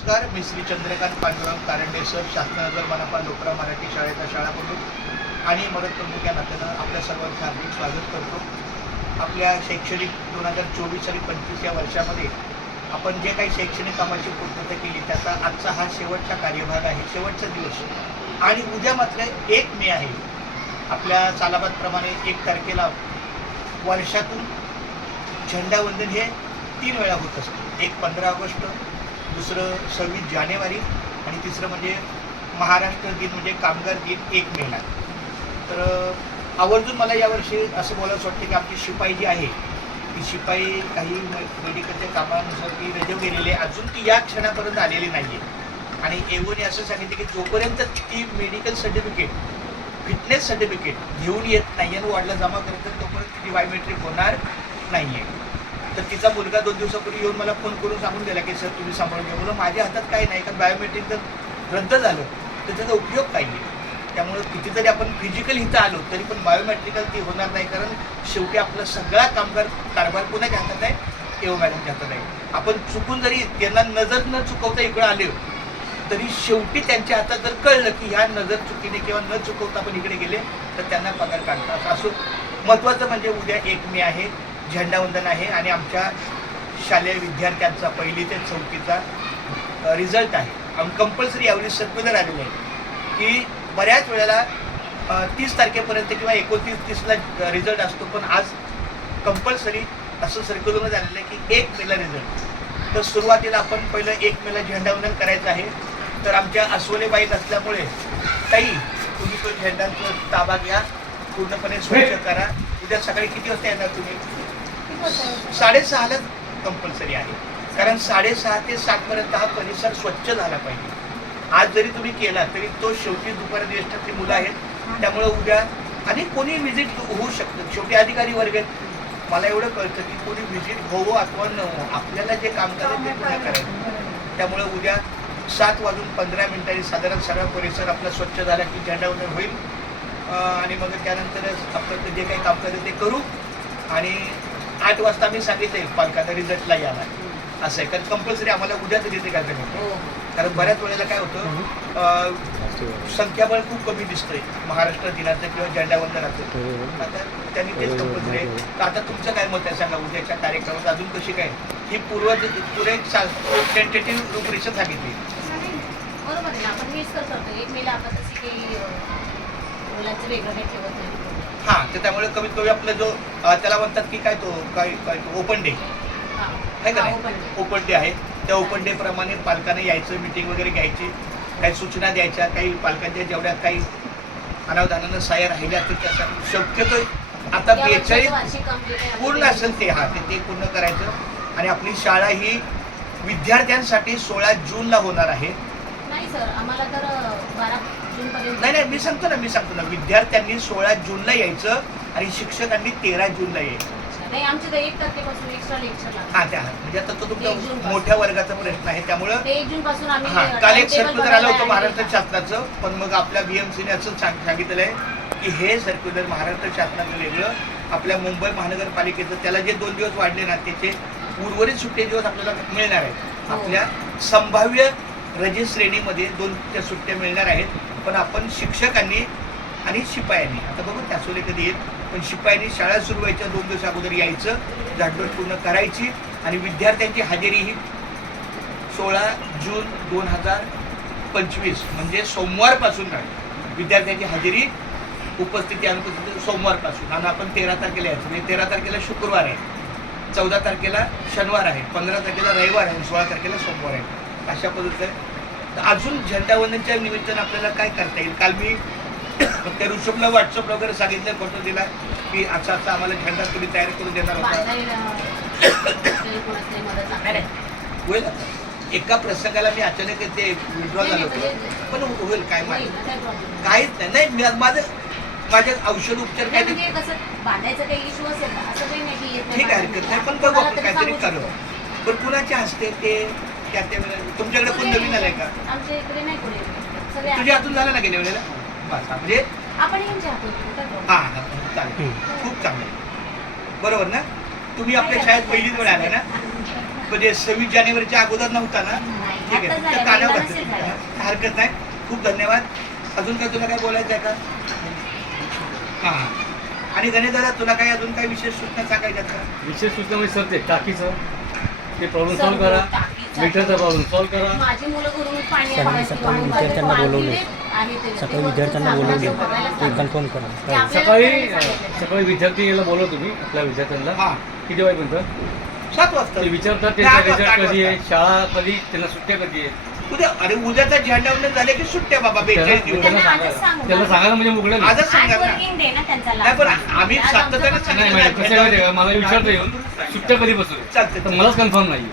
नमस्कार, मी श्री चंद्रकांत पांडुरंग कारंडे सर, शासननगर मनपा लोकरा मराठी शाळेचा शाळा प्रमुख आणि मदत प्रमुख या नात्यानं आपल्या सर्वांचं हार्दिक स्वागत करतो. आपल्या शैक्षणिक 2024 आणि 25 या वर्षामध्ये आपण जे काही शैक्षणिक कामाची पूर्तता केली त्याचा आजचा हा शेवटचा कार्यभाग आहे, शेवटचा दिवस. आणि उद्या मात्र 1 मे आहे. आपल्या सालाबादप्रमाणे 1 तारखेला वर्षातून झेंडावंदन हे 3 वेळा होत असतं. एक 15 ऑगस्ट, दुसरं 26 जानेवारी आणि तिसरं म्हणजे महाराष्ट्र दिन म्हणजे कामगार दिन 1 मेला. तर आवर्जून मला यावर्षी असं बोलायचं वाटतं की आमची शिपाई जी आहे ती शिपाई काही मेडिकलच्या कामानुसार ती रजेवर गेलेली आहे, अजून ती या क्षणापर्यंत आलेली नाही आहे. आणि एवढी असं सांगितलं की जोपर्यंत ती मेडिकल सर्टिफिकेट, फिटनेस सर्टिफिकेट घेऊन येत नाही आणि वॉर्डला जमा करत तोपर्यंत ती बायोमेट्रिक होणार नाही आहे. तर तिचा मुलगा 2 दिवसापूर्वी येऊन मला फोन करून सांगून दिला की सर तुम्ही सांभाळून घ्या. म्हणून माझ्या हातात काही नाही, कारण बायोमेट्रिक जर रद्द झालं तर त्याचा उपयोग काही नाही. त्यामुळं कितीतरी आपण फिजिकल इथं आलो तरी पण बायोमेट्रिकल ती होणार नाही, कारण शेवटी आपला सगळा कामगार कारभार कोणाच्या हातात आहे? एओ मॅडमच्या हातात आहे. आपण चुकून जरी त्यांना नजर न चुकवता इकडे आले तरी शेवटी त्यांच्या हातात जर कळलं की ह्या नजर चुकीने किंवा न चुकवता आपण इकडे गेले तर त्यांना पगार काढतात. असं महत्त्वाचं म्हणजे उद्या 1 मे आहे, झेंडावंदन आहे आणि आमच्या शालेय विद्यार्थ्यांचा 1ली ते 4थीचा रिझल्ट आहे. आणि कंपल्सरी यावेळी सर्क्युलर आलेलं आहे की बऱ्याच वेळेला 30 तारखेपर्यंत किंवा 29-30ला रिझल्ट असतो, पण आज कंपल्सरी असं सर्क्युलर झालेलं आहे की 1 मेला रिझल्ट. तर सुरुवातीला आपण पहिलं 1 मेला झेंडावंदन करायचं आहे. तर आमच्या अस्वलेबाई नसल्यामुळे ताई तुम्ही तो झेंडाचा ताबा घ्या, पूर्णपणे स्वच्छ करा. उद्या सकाळी किती वाजता येणार तुम्ही? 6:30लाच कंपल्सरी आहे, कारण 6:30 ते 7 पर्यंत हा परिसर स्वच्छ झाला पाहिजे. आज जरी तुम्ही केला तरी तो शेवटी दुपारी ज्येष्ठातली मुलं आहेत, त्यामुळे उद्या आणि कोणी व्हिजिट होऊ शकतं. शेवटी अधिकारी वर्ग आहेत. मला एवढं कळतं की कोणी व्हिजिट होवो अथवा न हो, आपल्याला जे काम करायचं ते पुन्हा करायचं. त्यामुळे उद्या 7:15 साधारण सगळा परिसर आपला स्वच्छ झाला की झेंडावंदन होईल. आणि मग त्यानंतर आपण जे काही काम करायचं ते करू. आणि 8 वाजता मी सांगितलं पालकांना रिझल्टला यायला असं आहे, कारण कंपल्सरी आम्हाला उद्याच रिझल्ट करायचं होतं. कारण बऱ्याच वेळेला काय होतं, संख्याबळ खूप कमी दिसतंय महाराष्ट्र दिनाचं किंवा झेंडावंदनाचं. आता त्यांनी तेच कंपल्सरी आहे. तर आता तुमचं काय मत आहे सांगा, उद्याच्या कार्यक्रमात अजून कशी काय ही पुरे टेंटेटिव्ह रूपरेषा सांगितली. बरोबर आहे, आपण हेच करतो 1 मेला आपण तशी काही मुलांचं वेगळं काही ठेवत नाही. हां, तर त्यामुळे कमीत कमी आपला जो त्याला म्हणतात की काय तो ओपन डे आहे का नाही, ओपन डे आहे. त्या ओपन डे प्रमाणे पालकांना यायचं, मीटिंग वगैरे घ्यायची, काही सूचना द्यायच्या, काही पालकांच्या जेवढ्या काही अनावधानानं साह्या राहिल्या असतील त्याच्या शक्यतो आता 42 पूर्ण असेल ते ते पूर्ण करायचं. आणि आपली शाळा ही विद्यार्थ्यांसाठी 16 जूनला होणार आहे. नाही सर, आम्हाला तर 12 जूनपर्यंत नाही, मी सांगतो ना विद्यार्थ्यांनी 16 जूनला यायचं आणि शिक्षकांनी 13 जूनला यायचं. नाही, आमच्या 1 तारखेपासून एक्स्ट्रा लेक्चर लागतं. हां, त्या म्हणजे आता तो तुमचा मोठ्या वर्गाचा प्रश्न आहे, त्यामुळं 1 जून पासून आम्ही काल एक सर्क्युलर आलं होतं महाराष्ट्र शासनाचं, पण मग आपल्या BMCने असं सांगितलेलं आहे की हे सर्क्युलर महाराष्ट्र शासनाचं वेगळं, आपल्या मुंबई महानगरपालिकेचं त्याला जे 2 दिवस वाढले ना त्याचे उर्वरित सुट्टे दिवस आपल्याला मिळणार आहेत. आपल्या संभाव्य रजे श्रेणीमध्ये 2 त्या सुट्ट्या मिळणार आहेत. पण आपण शिक्षकांनी आणि शिपायांनी आता बघू त्यासोले कधी येत, पण शिपायांनी शाळा सुरू व्हायच्या 2 दिवस अगोदर यायचं, झाडलोट पूर्ण करायची. आणि विद्यार्थ्यांची हजेरी ही 16 जून 2025 म्हणजे सोमवारपासून आहे. विद्यार्थ्यांची हजेरी उपस्थिती अनुपस्थिती सोमवारपासून. आणि आपण 13 तारखेला यायचं, म्हणजे 13 तारखेला शुक्रवार आहे, 14 तारखेला शनिवार आहे, 15 तारखेला रविवार आहे, 16 तारखेला सोमवार आहे. अशा पद्धतीने अजून झेंडावंदनच्या निमित्तानं आपल्याला काय करता येईल. काल मी त्या ऋषभला व्हॉट्सअपला वगैरे सांगितलं, फोटो दिला की असा आम्हाला झेंडा तुम्ही तयार करून देणार होता. होईल एका प्रसंगाला मी अचानक ते विड्रॉ झालं होतं, पण होईल काय काहीच नाही. माझे औषध उपचार काय ठीक आहे, हरकत नाही, पण बघू आपण काहीतरी करू. पण कुणाच्या हस्ते ते तुमच्याकडे कोण नवीन आलंय का? आमच्या इकडे नाही कोणी. तुझ्या हातून झालं ना गेल्या वेळेला? बस म्हणजे आपण यांच्या हातून. हां, चालेल, खूप चांगलं. बरोबर ना? तुम्ही आपल्या शाळेत पहिलीच वेळ आला ना, म्हणजे 26 जानेवारीच्या अगोदर नव्हता ना? ठीक आहे आता तर झालं, कानावर वेगळं घातलं. नसेल झालं. हरकत नाही. खूप धन्यवाद. अजून काय तुला काय बोलायचं आहे का? हां. आणि गणेश दादा तुला काही अजून काही विशेष सूचना सांगायच्यात का? विशेष सूचना म्हणजे सर ते टाकीचं ते प्रॉब्लेम सर्व सॉल्व्ह करा, टाकीचा मीटरचा प्रॉब्लेम सॉल्व्ह करा. माझी मुलं घरून पाणी सकाळी वाहून सकाळी वाहून विद्यार्थ्यांना वाहून बोलवले. आहे ते. सकाळी ते विद्यार्थ्यांना वरचं बोलवले झाकण बघायला ते सांगितलं. कन्फर्म करा. ते आपल्याला सकाळी करायला सांगितलं. सकाळी विद्यार्थीला बोलव तुम्ही आपल्या विद्यार्थ्यांना हां. किती वाजेपर्यंत 7 वाजता ते विचारतात ते त्यांचा 8 वाजता, रिझल्ट 8 कधी आहे, वाजता. शाळा कधी, त्यांना सुट्ट्या कधी आहे. उद्या अरे उद्याचा झेंडावंदन झाले की सुट्ट्या बाबा 42 दिवस. त्यांना त्यांना आजच सांगू त्यांना ना. सांगायला म्हणजे मोकळे नाही. आजच आज सांगा ना. वर्किंग डे ना त्यांचा नाही पण last. आम्ही आज सातत्याने आमचं पण नाही मॅडम कसं आहे माहिती आहे का, मला विचारता येऊन सुट्ट्या कधी बसवल्या चालते तर मलाच कन्फर्म नाही